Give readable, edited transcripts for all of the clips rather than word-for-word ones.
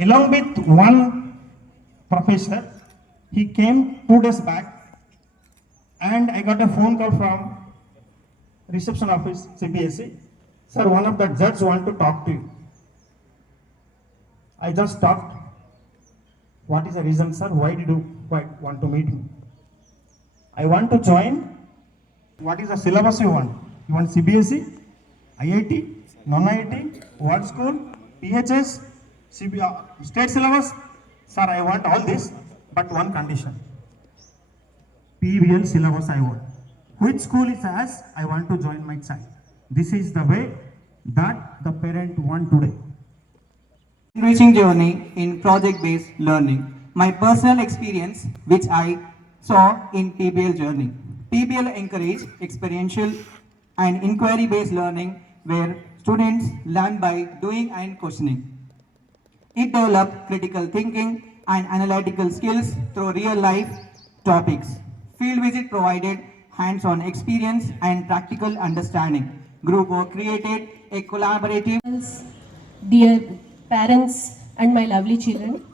along with one professor. He came 2 days back, and I got a phone call from reception office CBSE. Sir, one of the judges want to talk to you. I just talked. What is the reason, sir? Why did you want to meet me? I want to join. What is the syllabus you want? You want CBSE, IIT, non-IIT, world school, PHS, state syllabus? Sir, I want all this, but one condition. PBL syllabus I want. Which school is as I want to join my child? This is the way that the parent want today. Enriching journey in project-based learning. My personal experience, which I saw in PBL journey. PBL encourage experiential and inquiry-based learning where students learn by doing and questioning. It develops critical thinking and analytical skills through real-life topics. Field visit provided hands-on experience and practical understanding. Group work created a collaborative. Dear parents and my lovely children,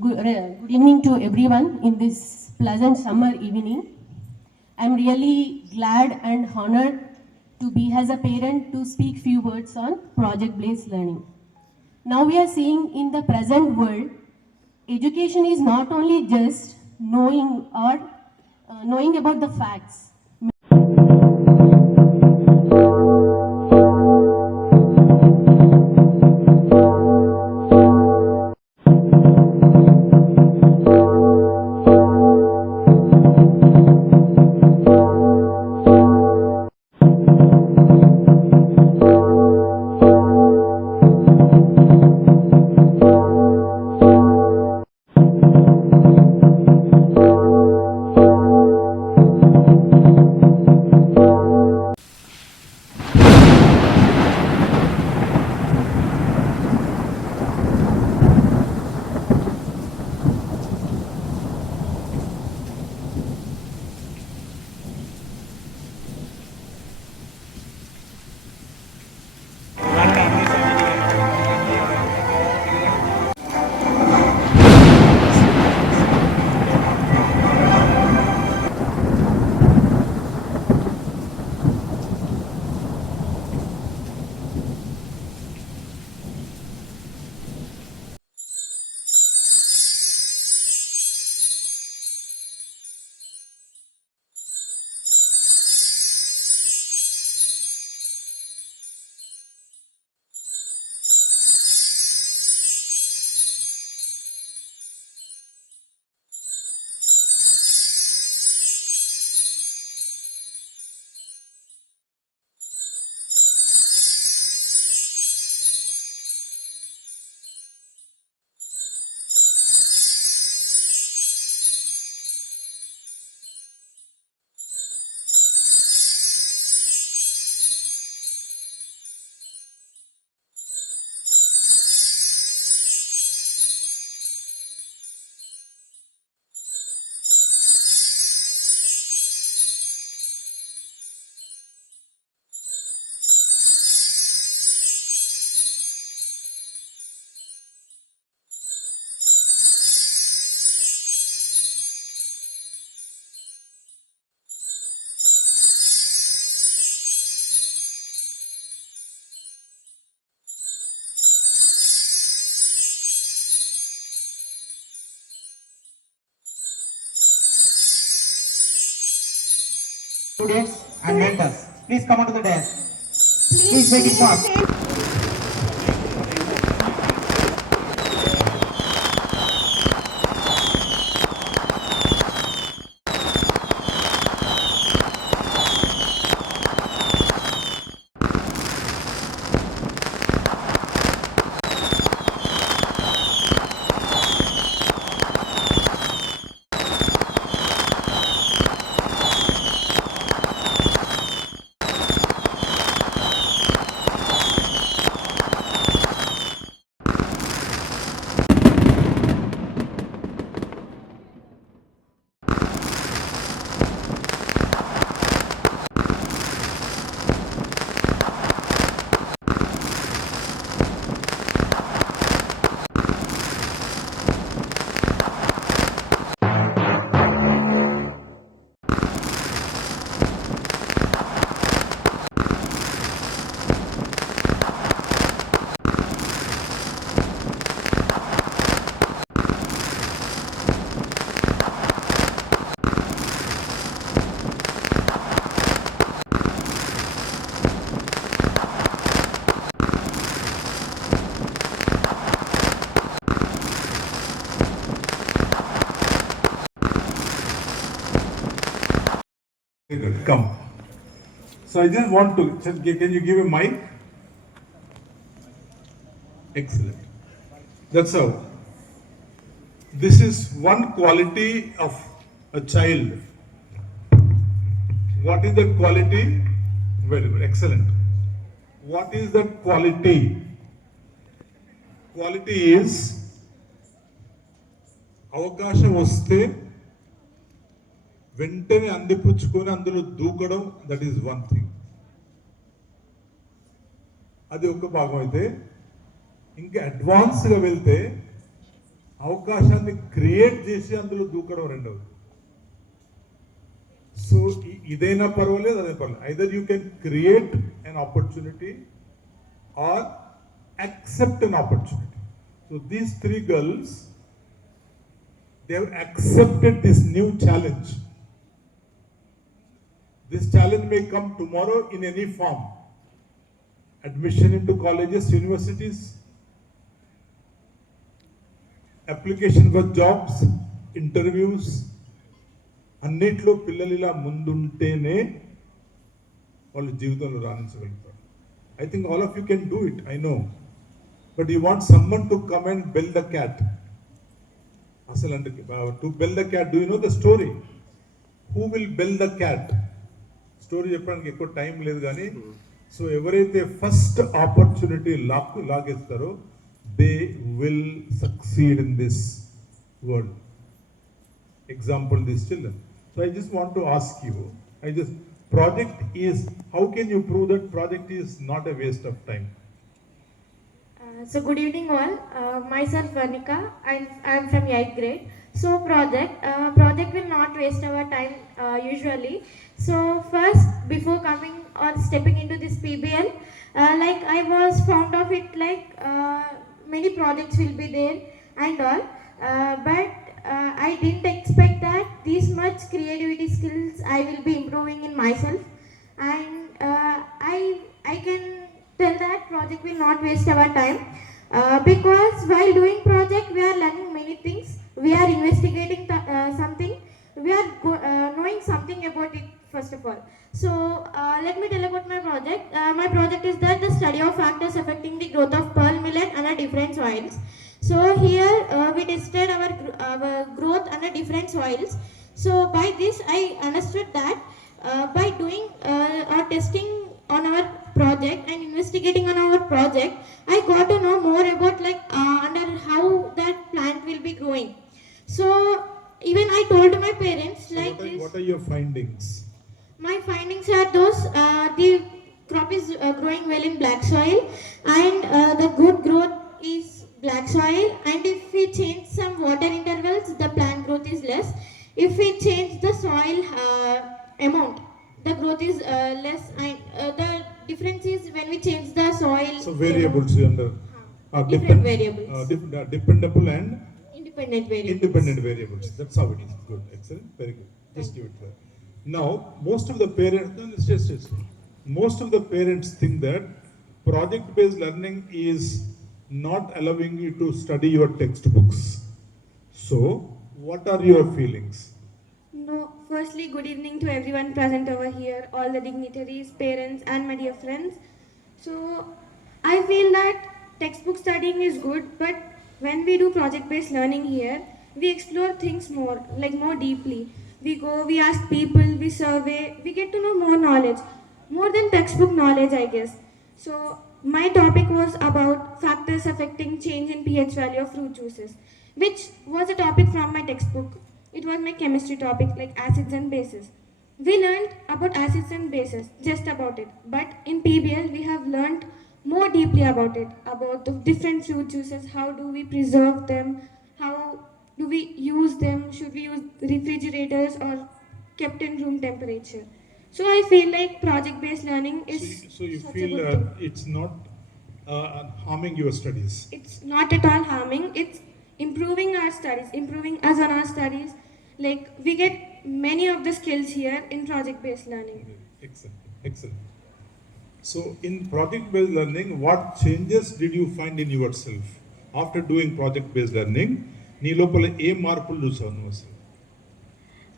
good evening to everyone in this pleasant summer evening. I'm really glad and honored to be as a parent to speak few words on project-based learning. Now we are seeing in the present world, education is not only just knowing about the facts. Students and mentors, please come onto the desk. Please make it fast. come. So I just want to, can you give a mic? Excellent. That's how. This is one quality of a child. What is that quality? Very good, excellent. What is that quality? Quality is అవకాశం వస్తే వెంటనే అందిపుచ్చుకొని అందులో దూకడం. That is one thing. అది ఒక భాగం అయితే, ఇంకా అడ్వాన్స్గా వెళ్తే అవకాశాన్ని క్రియేట్ చేసి అందులో దూకడం రెండవది. సో ఇదైనా పర్వాలేదు, అదే పర్వాలేదు. Either you can create an opportunity or accept an opportunity. So these three girls, they have accepted this new challenge. This challenge may come tomorrow in any form. Admission into colleges, universities, application for jobs, interviews. అన్నిట్లో పిల్లలు ఇలా ముందుంటేనే వాళ్ళు జీవితంలో రాణించగలుగుతారు. I think all of you can do it, I know. But you want someone to come and build the cat. To build the cat, do you know the story? Who will build the cat? Story చెప్పడానికి ఎక్కువ టైం లేదు కానీ, so ఎవరైతే first opportunity లాగేస్తారో they will succeed in this world. Example, these children. So I just want to ask you, project is, how can you prove that project is not a waste of time? So good evening all. Myself Varnika. I'm from 8th grade. So project will not waste our time usually. So first, before coming or stepping into this PBL, like I was fond of it, like many projects will be there and all, but I didn't expect that this much creativity skills I will be improving in myself, and I can tell that project will not waste our time, because while doing project we are learning many things, we are investigating something, we are knowing something about it first of all. So let me tell about my project. My project is that the study of factors affecting the growth of pearl millet under different soils. So here we tested our growth under different soils. So by this I understood that by doing or testing on our project and investigating on our project, I got to know more about like under how that plant will be growing. So even I told my parents like What are your findings? My findings are those the crop is growing well in black soil, and the good growth is black soil, and if we change some water intervals the plant growth is less. If we change the soil amount, the growth is less, and the difference is when we change the soil. So variables under different variables, dependable and independent variables. That's how it is. Good, excellent, very good. Just give it there. Now most of the parents think that project based learning is not allowing you to study your textbooks. So what are your feelings? No, firstly, good evening to everyone present over here, all the dignitaries, parents, and my dear friends. So, I feel that textbook studying is good, but when we do project-based learning here, we explore things more, like more deeply. We go, we ask people, we survey, we get to know more knowledge, more than textbook knowledge, I guess. So, my topic was about factors affecting change in pH value of fruit juices, which was a topic from my textbook. It was my chemistry topic, like acids and bases. We learned about acids and bases, just about it. But in PBL, we have learned more deeply about it, about the different fruit juices, how do we preserve them, how do we use them, should we use refrigerators or kept in room temperature. So I feel like project-based learning is So you such feel a good thing. it's not harming your studies? It's not at all harming, it's improving our studies, improving us on our studies. Like we get many of the skills here in project-based learning. Excellent, excellent. So in project-based learning, what changes did you find in yourself after doing project-based learning? నీ లోపల ఏ మార్పులు చూసావు నువ్వు అసలు?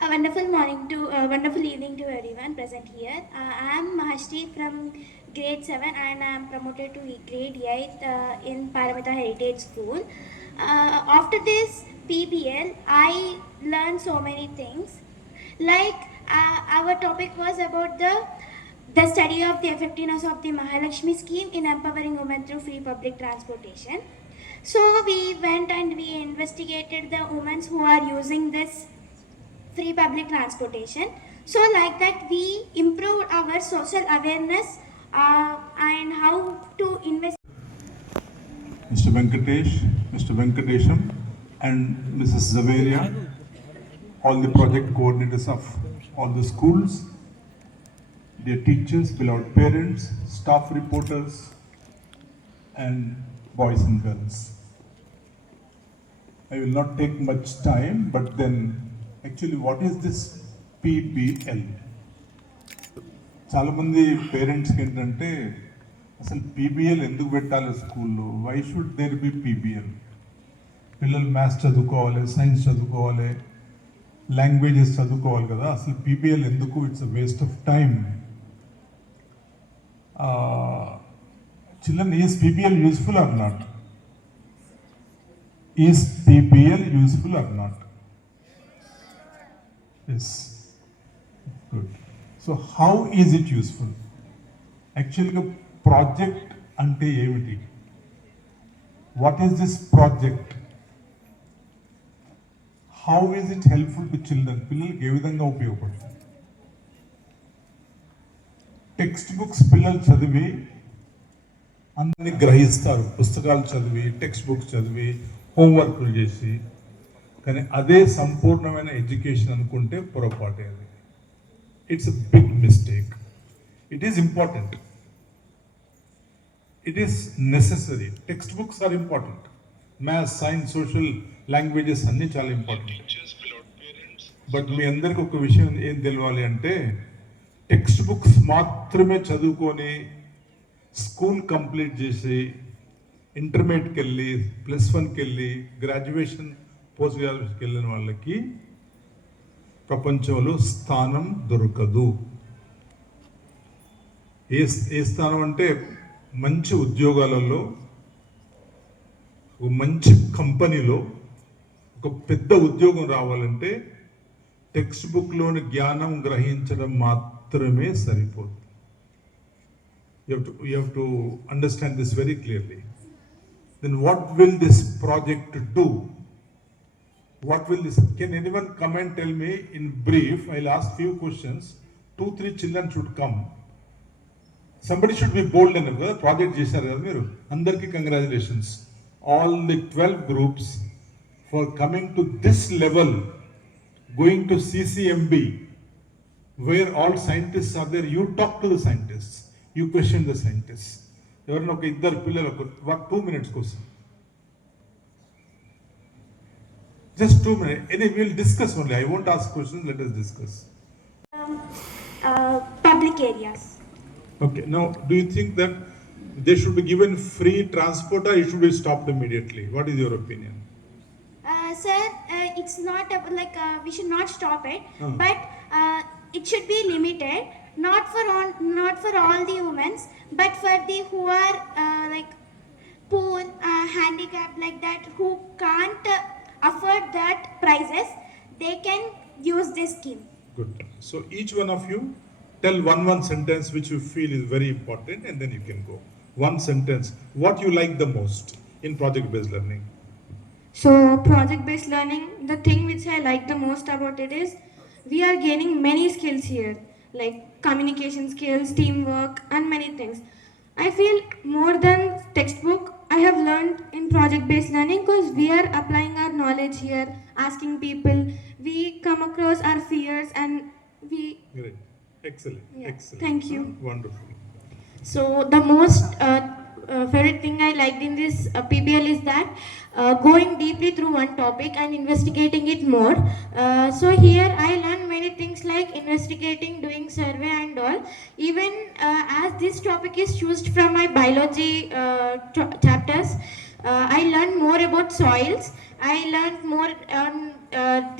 A wonderful morning to wonderful evening to everyone present here. I am Mahashri from grade 7 and I am promoted to grade 8 in Paramita Heritage School. After this PBL, I learned so many things. Like our topic was about the study of the effectiveness of the Mahalakshmi scheme in empowering women through free public transportation. So we went and we investigated the women who are using this free public transportation. So like that we improved our social awareness and how to invest. Mr. Venkatesh, Mr. Venkatesham, and Mrs. Zaveria, all the project coordinators of all the schools, their teachers, beloved parents, staff reporters, and boys and girls. I will not take much time, but then actually what is this PBL? చాలామంది పేరెంట్స్కి ఏంటంటే అసలు PBL ఎందుకు పెట్టాలి స్కూల్లో, why should there be PBL? పిల్లలు maths చదువుకోవాలి, science చదువుకోవాలి, లాంగ్వేజెస్ చదువుకోవాలి కదా, అసలు పీబీఎల్ ఎందుకు? It's a waste of time. Children, is PBL useful or not? Is PBL useful or not? Yes. Good. So how is it useful? Actually, project ante emiti? What is this project? How is it helpful to children? పిల్లలకి ఏ విధంగా ఉపయోగపడుతుంది? Text books పిల్లలు చదివి అన్ని గ్రహిస్తారు, పుస్తకాలు చదివి, text books చదివి, హోంవర్క్లు చేసి. కానీ అదే సంపూర్ణమైన ఎడ్యుకేషన్ అనుకుంటే పొరపాటే. అది it's a big mistake. It is important, it is necessary. Text books are important, maths, science, social, languages అన్నీ చాలా ఇంపార్టెంట్. బట్ మీ అందరికి ఒక విషయం ఏం తెలియాలి అంటే, టెక్స్ట్ బుక్స్ మాత్రమే చదువుకొని స్కూల్ కంప్లీట్ చేసి ఇంటర్మీడియట్కి వెళ్ళి +1కి వెళ్ళి గ్రాడ్యుయేషన్ పోస్ట్ గ్రాడ్యుయేషన్కి వెళ్ళిన వాళ్ళకి ప్రపంచంలో స్థానం దొరకదు. ఏ స్థానం అంటే, మంచి ఉద్యోగాలలో, ఒక మంచి కంపెనీలో ఒక పెద్ద ఉద్యోగం రావాలంటే టెక్స్ట్ బుక్లోని జ్ఞానం గ్రహించడం మాత్రమే సరిపోదు. You have to understand this very clearly. Then what will this project do? What will this? Can anyone come and tell me in brief? I'll ask few questions. 2-3 children should come. Somebody should be bold enough. Project చేశారు కదా మీరు, అందరికీ congratulations. All the 12 groups for coming to this level, going to CCMB, where all scientists are there. You talk to the scientists, you question the scientists. ఎవరైనా ఒక ఇద్దరు పిల్లలకు 2 minutes కోసం, just 2 minutes. Anyway, we'll discuss only. I won't ask questions. Let us discuss. Public areas. Okay. Now, do you think that they should be given free transport, or it should be stopped immediately? What is your opinion? Sir, it's not like we should not stop it, but it should be limited. Not for all the women, but for the who are like poor, handicapped, like that, who can't afford that prices, they can use this scheme. Good. So each one of you tell one sentence which you feel is very important, and then you can go. One sentence. What you like the most in project-based learning? So project-based learning, the thing which I like the most about it is we are gaining many skills here, like communication skills, teamwork, and many things. I feel more than textbook I have learned in project-based learning, because we are applying our knowledge here, asking people, we come across our fears, and we. Great. Excellent. Yeah. Excellent. Thank you. Wonderful. So the most favorite thing I liked in this PBL is that going deeply through one topic and investigating it more. So here I learned many things like investigating, doing survey and all. Even as this topic is chosen from my biology chapters, I learned more about soils. I learned more on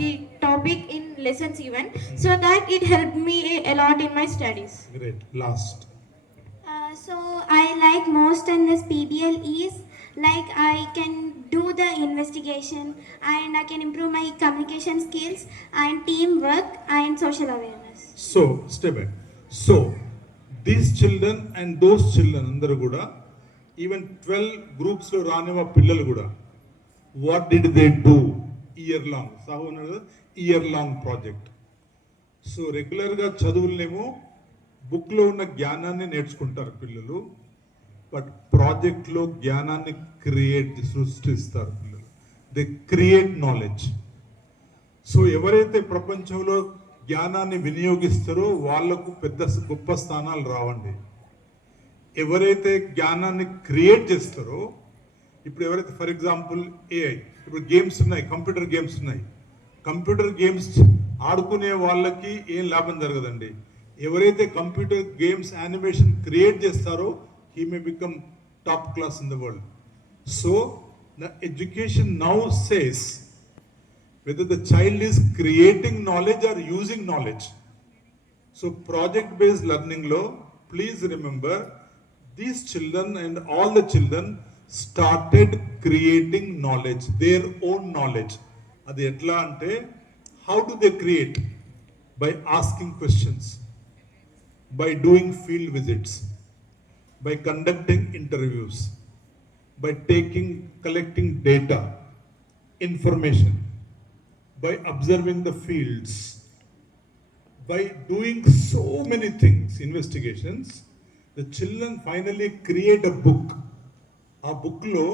the topic in lessons even, so that it helped me a lot in my studies. Great. Last. So I like most in this PBL is like I can do the investigation and I can improve my communication skills and teamwork and social awareness. So, stay back. So, these children and those children, andaru kuda, even 12 groups lo raaniva pillalu kuda, what did they do year long? Sahu annaru year long project. So, regular ga చదువులనేమో book లో ఉన్న జ్ఞానాన్ని నేర్చుకుంటారు పిల్లలు, but project లో జ్ఞానాన్ని సృష్టిస్తారు పిల్లలు. They create knowledge. సో ఎవరైతే ప్రపంచంలో జ్ఞానాన్ని వినియోగిస్తారో వాళ్లకు పెద్ద గొప్ప స్థానాలు రావండి. ఎవరైతే జ్ఞానాన్ని క్రియేట్ చేస్తారో, ఇప్పుడు ఎవరైతే ఫర్ ఎగ్జాంపుల్ ఏఐ, ఇప్పుడు గేమ్స్ ఉన్నాయి, కంప్యూటర్ గేమ్స్ ఉన్నాయి. కంప్యూటర్ గేమ్స్ ఆడుకునే వాళ్ళకి ఏం లాభం జరగదండి. ఎవరైతే కంప్యూటర్ గేమ్స్ యానిమేషన్ క్రియేట్ చేస్తారో he may become top class in the world. So the education now says whether the child is creating knowledge or using knowledge. So project based learning lo, please remember, these children and all the children started creating knowledge, their own knowledge. Adi etla ante, how do they create? By asking questions, by doing field visits, by conducting interviews, by collecting data, information, by observing the fields, by doing so many things, investigations. The children finally create a book. A book lo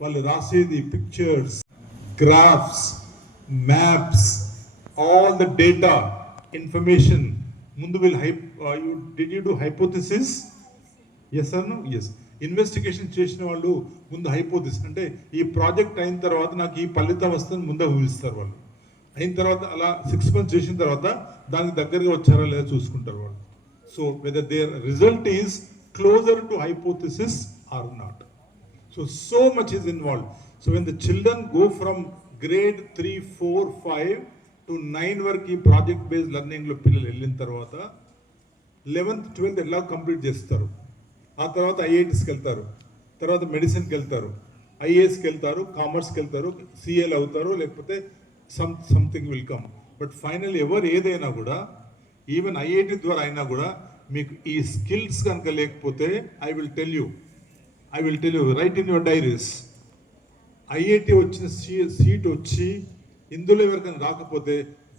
వాళ్ళు రాసేది pictures, graphs, maps, all the data, information. ముందు did you do hypothesis? Yes అను yes. Investigation చేసిన వాళ్ళు ముందు హైపోథిసిస్ అంటే ఈ ప్రాజెక్ట్ అయిన తర్వాత నాకు ఈ ఫలితం వస్తుందని ముందే ఊహిస్తారు వాళ్ళు. అయిన తర్వాత అలా 6 months చేసిన తర్వాత దానికి దగ్గరగా వచ్చారా లేదా చూసుకుంటారు వాళ్ళు. So whether their result is closer to hypothesis or not. So much is involved. So when the children go from grade 3, 4, 5 to 9 వరకు ఈ ప్రాజెక్ట్ బేస్డ్ లెర్నింగ్లో పిల్లలు వెళ్ళిన తర్వాత 11th, 12th ఎలా కంప్లీట్ చేస్తారు. ఆ తర్వాత ఐఐటీస్కి వెళ్తారు, తర్వాత మెడిసిన్కి వెళ్తారు, ఐఏఎస్కి వెళ్తారు, కామర్స్కి వెళ్తారు, సిఎల్ అవుతారు, లేకపోతే something will come. But final ఎవరు ఏదైనా కూడా, ఈవెన్ ఐఐటి ద్వారా అయినా కూడా మీకు ఈ స్కిల్స్ కనుక లేకపోతే I will tell you right in your diaries. IIT వచ్చిన సీట్ వచ్చి ఇందులో ఎవరికైనా రాకపోతే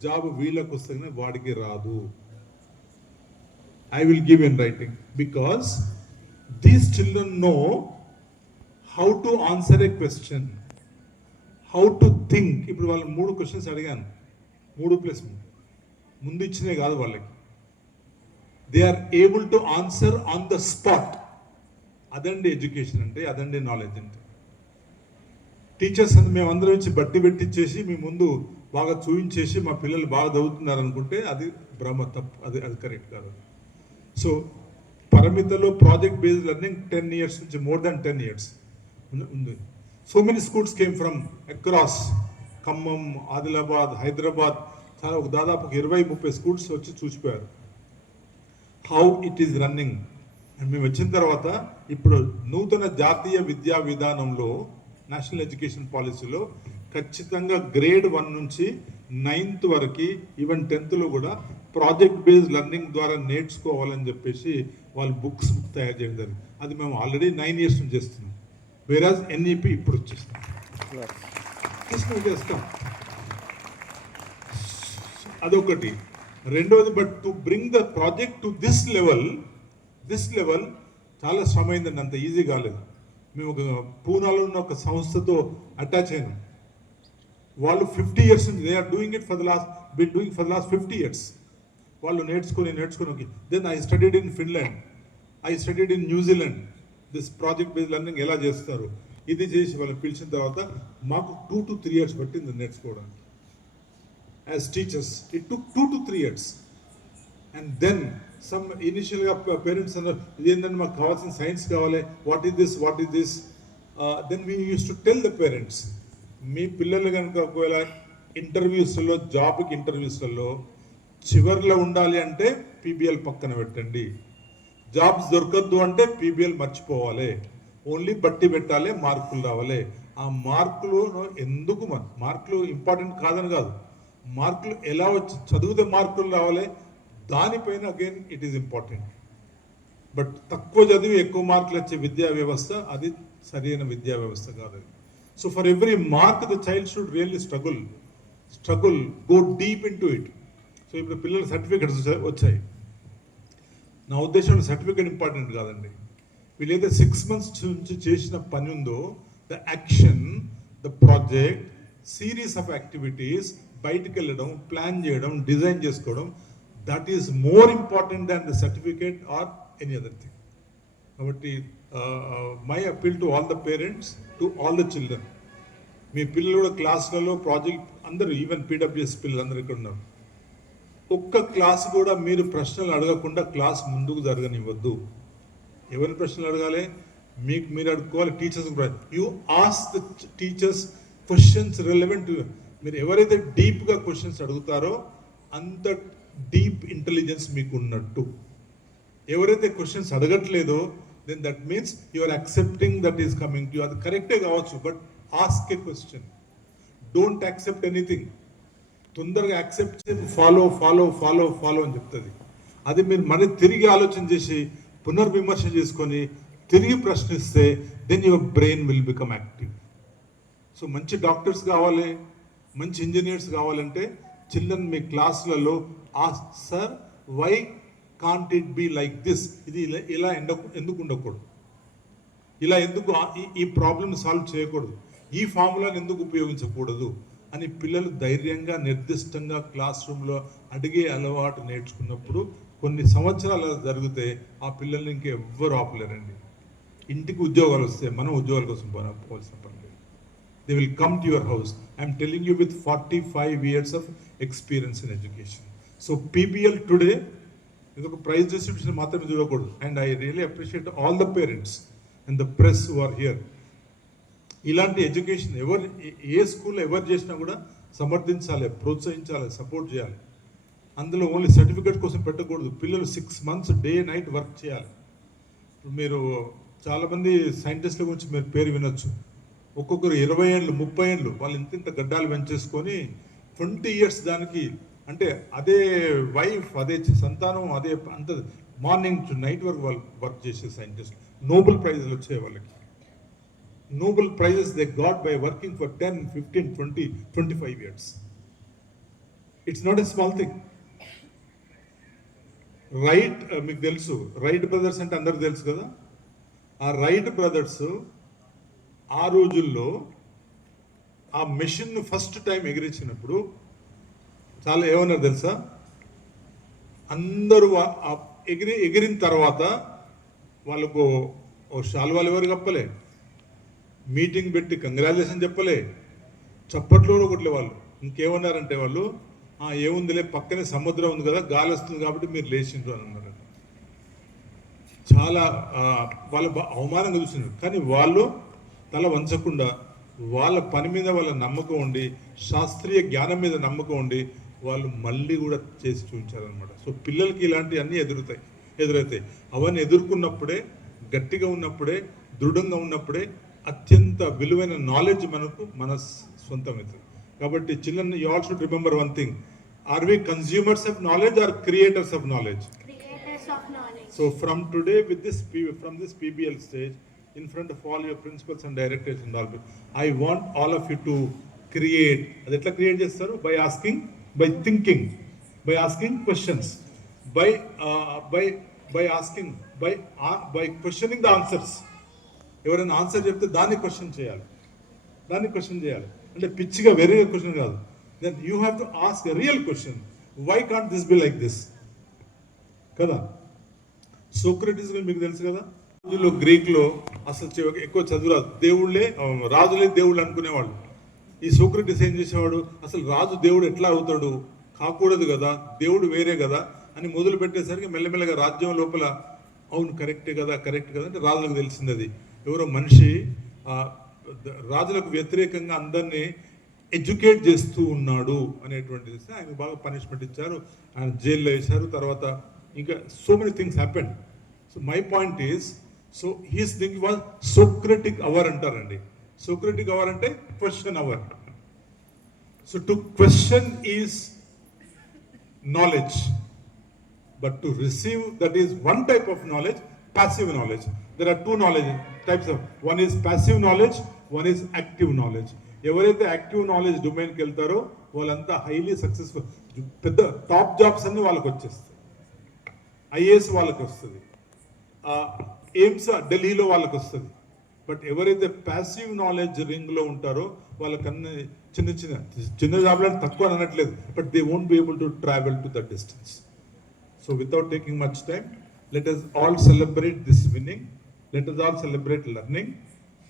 జాబ్ వీళ్ళకి వస్తే వాడికి రాదు. I will give in writing because these children know how to answer a question, how to think. ఇప్పుడు వాళ్ళు 3 questions అడిగాను, 3+3 ముందు ఇచ్చినే కాదు వాళ్ళకి. They are able to answer on the spot. అదండి ఎడ్యుకేషన్ అంటే, అదండి నాలెడ్జ్ అంటే. టీచర్స్ అని మేము అందరం ఇచ్చి బట్టి పెట్టించేసి మీ ముందు బాగా చూపించేసి మా పిల్లలు బాగా చదువుతున్నారు అనుకుంటే అది భ్రమ, తప్పు. అది కరెక్ట్ కాదు. సో పరిమితలో ప్రాజెక్ట్ బేస్డ్ లెర్నింగ్ 10 years నుంచి మోర్ దాన్ 10 years ఉంది. So many schools came from across Khammam, Adilabad, Hyderabad, చాలా దాదాపు 20-30 స్కూల్స్ వచ్చి చూసిపోయారు how it is running. And మేము వచ్చిన తర్వాత ఇప్పుడు నూతన జాతీయ విద్యా విధానంలో, నేషనల్ ఎడ్యుకేషన్ పాలసీలో ఖచ్చితంగా grade 1 నుంచి 9th వరకు, ఈవెన్ 10th కూడా ప్రాజెక్ట్ బేస్డ్ లెర్నింగ్ ద్వారా నేర్చుకోవాలని చెప్పేసి వాళ్ళు బుక్స్ తయారు చేయడం జరిగింది. అది మేము ఆల్రెడీ 9 years నుంచి చేస్తున్నాం. వేరాజ్ ఎన్ఈపి ఇప్పుడు వచ్చేస్తాం. అదొకటి. రెండవది, but to bring the project to this level చాలా శ్రమ అయిందండి, అంత ఈజీ కాలేదు. మేము ఒక పూనాలో ఉన్న ఒక సంస్థతో అటాచ్ అయినాం. వాళ్ళు 50 years నుంచి they are doing it for the last 50 years. వాళ్ళు నేర్చుకుని then I studied in Finland, I studied in New Zealand this project based learning ఎలా చేస్తారు. ఇది చేసి వాళ్ళని పిలిచిన తర్వాత మాకు 2 to 3 years పట్టింది నేర్చుకోవడానికి. As teachers it took 2 to 3 years. And then some ఇనిషియల్గా పేరెంట్స్ అన్నారు ఇదేంటంటే మాకు కావాల్సిన సైన్స్ కావాలి, what is this. Then we use to tell the parents, మీ పిల్లలు కనుక ఒకవేళ ఇంటర్వ్యూస్లో జాబ్కి ఇంటర్వ్యూస్లలో చివర్లో ఉండాలి అంటే పీబీఎల్ పక్కన పెట్టండి. జాబ్స్ దొరకద్దు అంటే పీబీఎల్ మర్చిపోవాలి. ఓన్లీ బట్టి పెట్టాలి, మార్కులు రావాలి. ఆ మార్కులు ఎందుకు మార్కులు ఇంపార్టెంట్ కాదని కాదు, మార్కులు ఎలా వచ్చి చదివితే మార్కులు రావాలి దానిపైన again it is important. But తక్కువ చదివి ఎక్కువ మార్కులు వచ్చే విద్యా వ్యవస్థ అది సరైన విద్యా వ్యవస్థ కాదు. So for every mark the child should really struggle go deep in to it. So ఇప్పుడు పిల్లల సర్టిఫికెట్స్ వచ్చాయి. నా ఉద్దేశంలో సర్టిఫికేట్ ఇంపార్టెంట్ కాదండి. వీళ్ళు ఏదైతే 6 months నుంచి చేసిన పని ఉందో, the action, the project, series of activities, బయటికి వెళ్ళడం, ప్లాన్ చేయడం, డిజైన్ చేసుకోవడం, that is more important than the certificate or any other thing. కాబట్టి my appeal to all the parents, to all the children, మీ పిల్లలు కూడా క్లాసులలో ప్రాజెక్ట్ అందరూ, ఈవెన్ పీడబ్ల్యూఎస్ పిల్లలు అందరూ ఇక్కడ ఉన్నారు. ఒక్క క్లాస్ కూడా మీరు ప్రశ్నలు అడగకుండా క్లాస్ ముందుకు జరగనివ్వద్దు. ఎవరిని ప్రశ్నలు అడగాలి? మీకు మీరు అడుక్కోవాలి. Teachers you ask the teachers questions relevant to. మీరు ఎవరైతే డీప్గా క్వశ్చన్స్ అడుగుతారో అంత డీప్ ఇంటెలిజెన్స్ మీకు ఉన్నట్టు. ఎవరైతే క్వశ్చన్స్ అడగట్లేదో then that means you are accepting that is coming to you. అది కరెక్టే కావచ్చు, but ask a question. Don't accept anything. తొందరగా యాక్సెప్ట్ చేసి ఫాలో ఫాలో ఫాలో ఫాలో అని చెప్తుంది. అది మీరు మళ్ళీ తిరిగి ఆలోచన చేసి పునర్విమర్శ చేసుకొని తిరిగి ప్రశ్నిస్తే then your brain will become active. So మంచి డాక్టర్స్ కావాలి, మంచి ఇంజనీర్స్ కావాలంటే చిల్డ్రన్ మీ క్లాసులలో sir why can't it be like this, ఇది ఇలా ఎందుకు ఉండకూడదు, ఇలా ఎందుకు ఈ ప్రాబ్లమ్ సాల్వ్ చేయకూడదు, ఈ ఫార్ములాని ఎందుకు ఉపయోగించకూడదు అని పిల్లలు ధైర్యంగా నిర్దిష్టంగా క్లాస్ రూమ్లో అడిగే అలవాటు నేర్చుకున్నప్పుడు కొన్ని సంవత్సరాలు జరిగితే ఆ పిల్లల్ని ఇంకెవ్వరు ఆపలేరండి. ఇంటికి ఉద్యోగాలు వస్తే మనం ఉద్యోగాల కోసం పోవాల్సిన పని లేదు. They will come to your house. I'm telling you with 45 years of experience in education. So PBL today ఇది ఒక ప్రైజ్ డిస్ట్రిబ్యూషన్ మాత్రమే చూడకూడదు. And I really appreciate all the parents and the press who are here. ఇలాంటి education ఎవరు ఏ స్కూల్లో ఎవరు చేసినా కూడా సమర్థించాలి, ప్రోత్సహించాలి, సపోర్ట్ చేయాలి. అందులో ఓన్లీ సర్టిఫికేట్ కోసం పెట్టకూడదు. పిల్లలు 6 months డే నైట్ వర్క్ చేయాలి. ఇప్పుడు మీరు చాలామంది సైంటిస్టుల గురించి మీరు పేరు వినొచ్చు. ఒక్కొక్కరు 20 ఏళ్ళు 30 ఏళ్ళు వాళ్ళు ఇంత గడ్డాలు పెంచేసుకొని 20 years దానికి, అంటే అదే వైఫ్, అదే సంతానం, అదే అంత మార్నింగ్ టు నైట్ వరకు వాళ్ళు వర్క్ చేసే సైంటిస్ట్. నోబెల్ ప్రైజెస్ వచ్చాయి వాళ్ళకి. Nobel prizes they got by working for 10, 15, 20, 25 years. It's not a small thing. Right మీకు తెలుసు, రైట్ బ్రదర్స్ అంటే అందరికి తెలుసు కదా. ఆ రైట్ బ్రదర్స్ ఆ రోజుల్లో ఆ మెషిన్ ఫస్ట్ టైం ఎగిరించినప్పుడు చాలా ఏమన్నారు తెలుసా? అందరూ ఎగిరిన తర్వాత వాళ్ళకు ఓ శాలువాలు ఎవరు కప్పలే, మీటింగ్ పెట్టి కంగ్రాచులేషన్ చెప్పలే, చప్పట్లో కొట్టలే. వాళ్ళు ఇంకేమన్నారంటే వాళ్ళు ఏముందిలే పక్కనే సముద్రం ఉంది కదా, గాలి వస్తుంది కాబట్టి మీరు లేచిండ్రు అని అన్నారు. చాలా వాళ్ళ అవమానంగా చూసినారు. కానీ వాళ్ళు తల వంచకుండా వాళ్ళ పని మీద వాళ్ళ నమ్మకం ఉండి, శాస్త్రీయ జ్ఞానం మీద నమ్మకం ఉండి వాళ్ళు మళ్ళీ కూడా చేసి చూపించారనమాట. సో పిల్లలకి ఇలాంటివన్నీ ఎదురవుతాయి. అవన్నీ ఎదుర్కొన్నప్పుడే, గట్టిగా ఉన్నప్పుడే, దృఢంగా ఉన్నప్పుడే అత్యంత విలువైన నాలెడ్జ్ మన సొంతమవుతుంది. కాబట్టి children, you all should remember one thing. Are we consumers of knowledge or creators of knowledge? Creators of knowledge. So from today with this from this PBL stage, in front of all your principals and directors and all, I want all of you to create. Adi etla create chestaru? By asking, by thinking, by asking questions, by asking, by questioning the answers. ఎవరైనా answer చెప్తే దాన్ని question చేయాలి. అంటే పిచ్చిగా వేరేగా question కాదు. Then you have to ask a real question. Why can't this be like this కదా. Socrates మీకు తెలుసు కదా. రోజుల్లో గ్రీక్లో అసలు ఎక్కువ చదువురాదు, రాజులే దేవుళ్ళు అనుకునేవాళ్ళు. ఈ సోక్రటీస్ ఏం చేసేవాడు, అసలు రాజు దేవుడు ఎట్లా అవుతాడు, కాకూడదు కదా, దేవుడు వేరే కదా అని మొదలు పెట్టేసరికి మెల్లమెల్లగా రాజ్యం లోపల అవును కరెక్టే కదా అంటే రాజులకు తెలిసింది అది ఎవరో మనిషి రాజులకు వ్యతిరేకంగా అందరినీ ఎడ్యుకేట్ చేస్తూ ఉన్నాడు అనేటువంటిది ఆయన బాగా పనిష్మెంట్ ఇచ్చారు, ఆయన జైల్లో వేశారు. తర్వాత ఇంకా so many things happened. So my point is, so his thinking was Socratic hour అంటారండి. సోక్రటిక్ అవర్ అంటే question hour. So to question is knowledge, but to receive, that is one type of knowledge, passive knowledge. There are two knowledge types of, one is passive knowledge, one is active knowledge. ఎవరైతే active knowledge డొమైన్కి వెళ్తారో వాళ్ళంతా highly successful, పెద్ద top jobs అన్ని వాళ్ళకి వచ్చేస్తాయి. ఐఏఎస్ వాళ్ళకి వస్తుంది, ఎయిమ్స్ ఢిల్లీలో వాళ్ళకి వస్తుంది. బట్ ఎవరైతే ప్యాసివ్ నాలెడ్జ్ రింగ్లో ఉంటారో వాళ్ళకన్నా చిన్న జాబ్లు అంటే తక్కువ అనట్లేదు, but they won't be able to travel to the distance. So without taking much time, let us all celebrate this winning, let us all celebrate learning.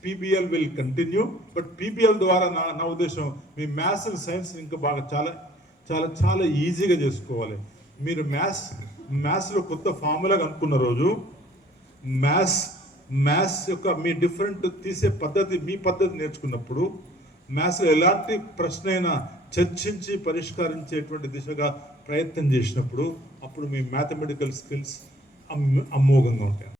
PBL will continue, but PBL ద్వారా నా ఉద్దేశం మీ maths and science ఇంకా బాగా చాలా చాలా చాలా ఈజీగా చేసుకోవాలి. మీరు మ్యాథ్స్లో కొత్త ఫార్ములా కనుక్కున్న రోజు మ్యాథ్స్ యొక్క మీ డిఫరెంట్ తీసే పద్ధతి, మీ పద్ధతి నేర్చుకున్నప్పుడు మ్యాథ్స్లో ఎలాంటి ప్రశ్న అయినా చర్చించి పరిష్కరించేటువంటి దిశగా ప్రయత్నం చేసినప్పుడు అప్పుడు మీ మ్యాథమెటికల్ స్కిల్స్ అమోఘంగా ఉంటాయి.